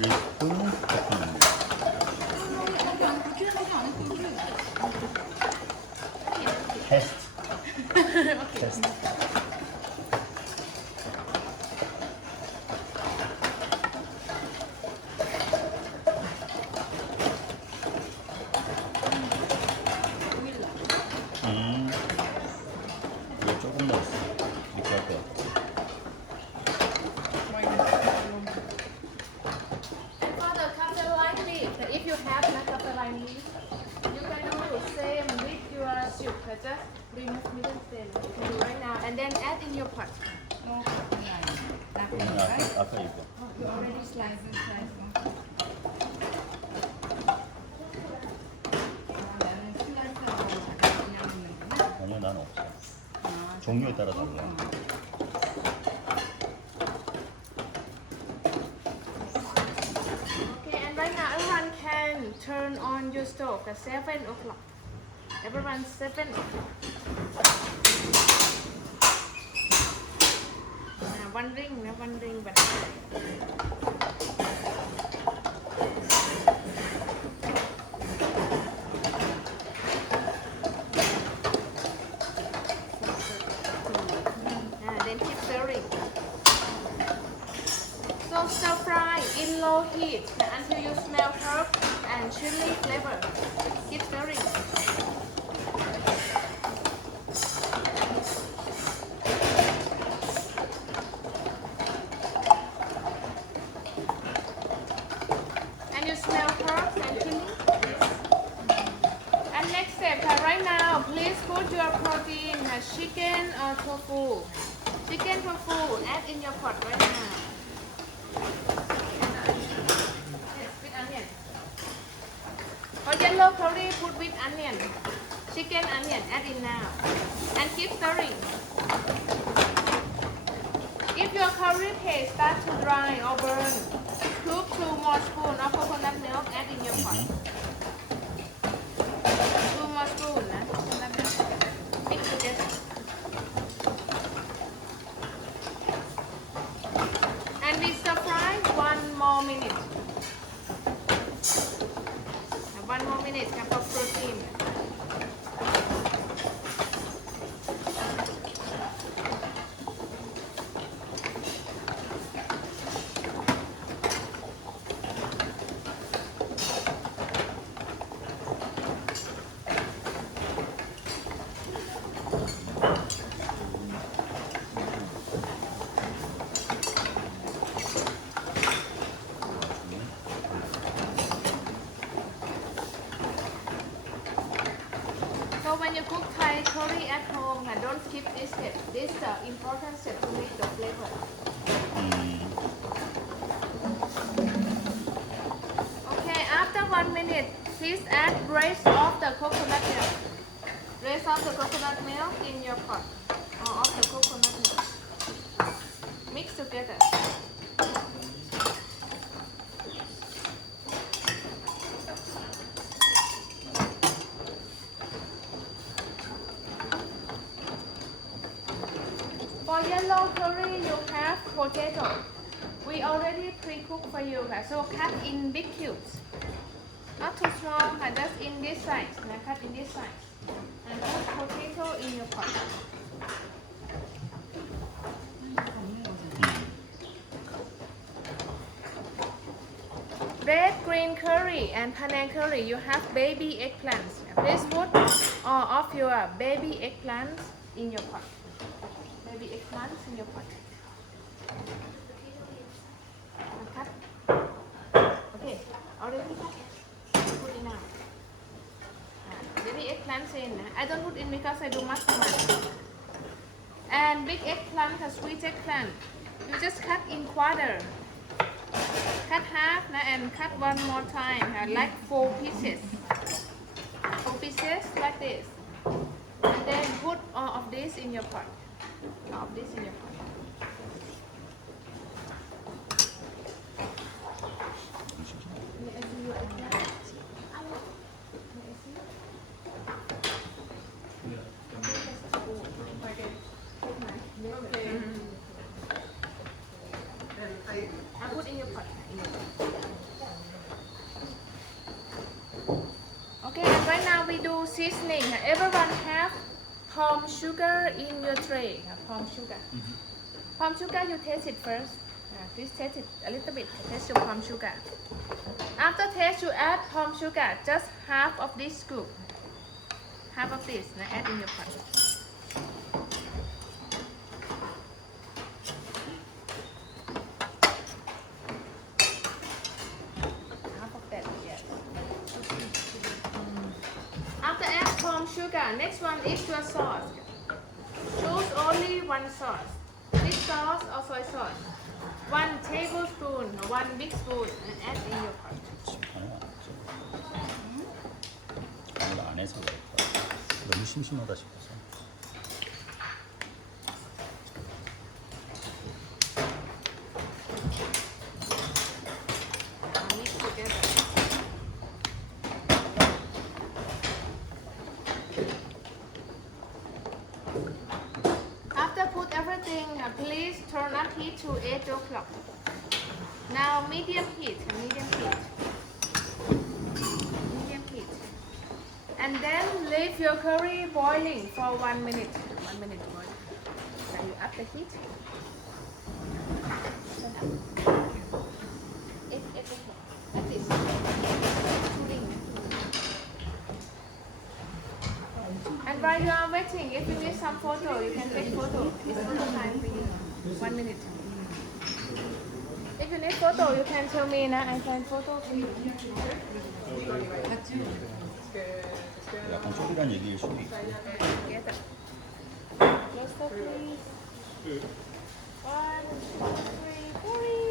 3스푼 볶음입니다. 테스트. 테스트. 이거 조금 넣었어. 이렇게 할 것 같아. And for the cutterline leaf, if you have a cutterline leaf, you can do the same with your soup. Just remove middle stem. You can do right now, and then add in your pot. 아까 이거. You already slice it, slice it. 나는 슬라이스하고 그냥 먹는구나. 아니요, 난 없어. 종류에 따라 달라. Okay, and right now everyone can turn on your stove at 7 o'clock. Everyone 7 o'clock. One ring, but then keep stirring. So stir fry in low heat until you smell herb and chili flavor. Keep stirring. And you smell herbs and chili. And next step, right now, please put your protein, chicken or tofu. Chicken tofu, add in your pot right now. Yes, with onion. For yellow curry, put with onion. Chicken onion, add in now. And keep stirring. If your curry paste starts to dry or burn, scoop 2 more spoons of coconut milk, add in your pot. 2 more spoons, coconut milk. Mix together. And we stir fry 1 more minute. 1 more minute for protein. So when you cook Thai curry at home, don't skip this step. This is the important step to make the flavor. Okay, after 1 minute, please add rest of the coconut milk. Rest of the coconut milk in your pot or of the coconut milk. Mix together. For yellow curry, you have potato. We already pre-cooked for you, so cut in big cubes. Not too small, just in this size. Cut in this size. And put potato in your pot. Red, green curry and Penang curry, you have baby eggplants. Please put all of your baby eggplants in your pot. Baby eggplants in your pot. Cut. Okay, already cut. Put in now. Baby eggplants in. I don't put in because I do massaman. And big eggplant, sweet eggplant. You just cut in quarter. Cut half and cut one more time, like 4 pieces. 4 pieces like this. And then put all of this in your pot. All of this in your pot. May I see your eggplant? May I see? Okay. I put in your pot. Okay, and right now we do seasoning. Everyone have palm sugar in your tray. Palm sugar. Palm sugar, you taste it first. Please taste it a little bit. Taste your palm sugar. After taste, you add palm sugar. Just half of this scoop. Half of this. Now add in your pot. Half of that, yes. After add palm sugar, next one is your sauce. Choose only one sauce. Fish sauce or soy sauce. 1 tablespoon, 1 big spoon, and add in your pot. 오늘 안 해서 그럴까? 너무 심심하다 싶어서. Mix together. After put everything, please turn up heat to 8 o'clock. Now medium heat. And then leave your curry boiling for 1 minute. 1 minute boiling. Now you up the heat. Turn up. Like this. And while you are waiting, if you need some photo, you can take photo. It's full time for you. 1 minute. If you need photo, you can tell me now. I can photo for you. 약간 쪼기란 얘기일 수도 있고. Together. Close up, please. 1, 2, 3, 4.